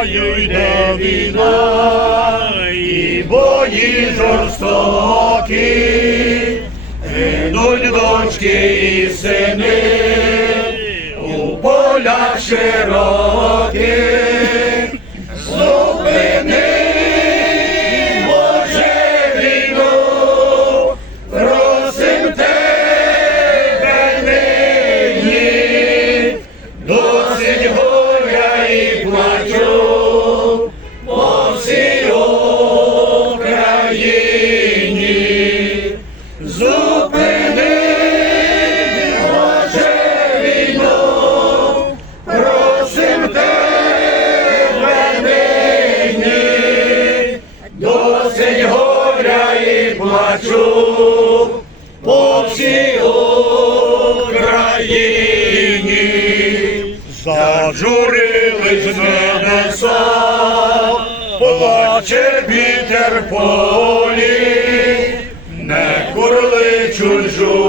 Йде війна, і бої жорстокі, гинуть дочки і сини у полях широких. Плачу по всій Україні. Зажурились небеса, плаче вітер полі, не курли журавлі,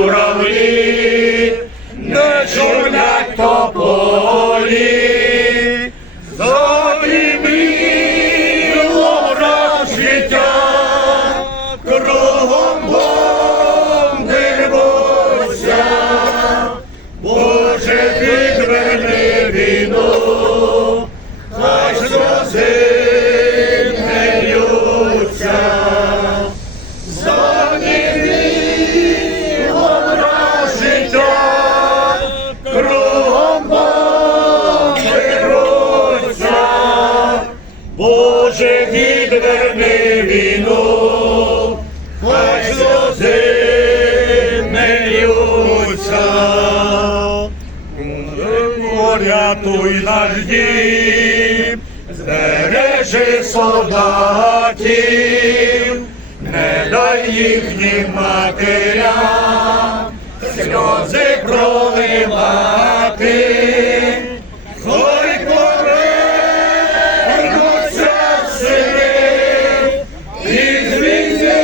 Порятуй наш дім, збережи солдатів, не дай їхнім матерям сльози проливати. Хай повернуться сини із війни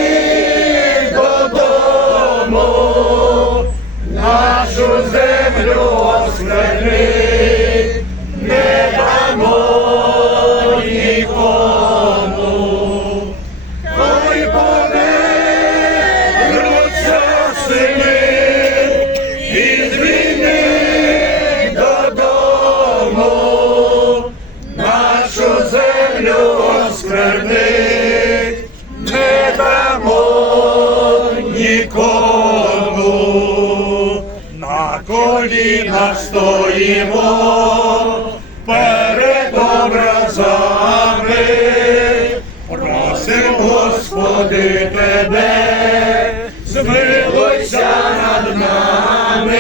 додому, нашу землю осквернить нашу землю осквернить. Не дамо нікому. На колінах стоїмо перед образами, просим, Господи, тебе, змилуйся над нами,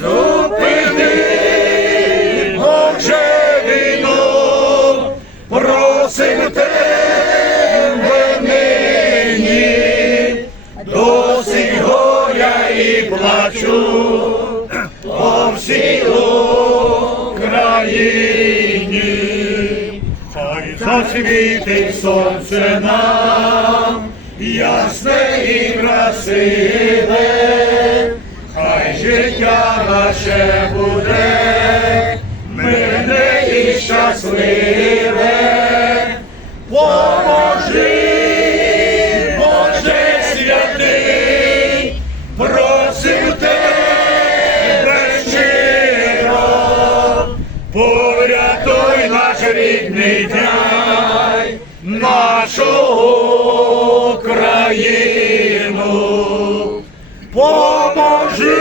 Зупини, Боже, війну, просим тебе нині, горя і плачу по всій Україні. Хай засвітить сонце нам, ясне і красиве, хай життя наше буде, мирне і щасливе. Поможи, Боже святий, просим тебе щиро, порятуй наш рідний край, нашу Україну. Поможи,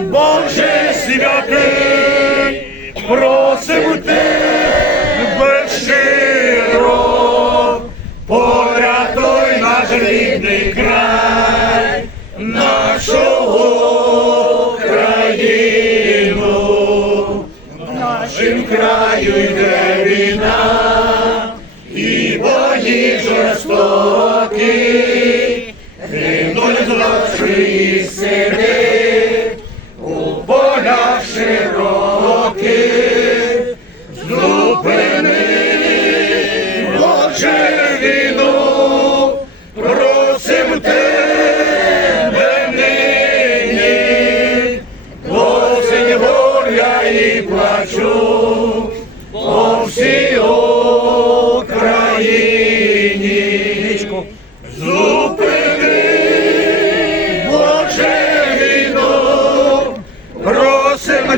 Боже святий, просим тебе щиро, порятуй наш рідний край, нашу Україну. Нашим краю Божий сини у полях широких зупини віно, просим тебе нині, осінь горя і плачу по всій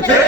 просим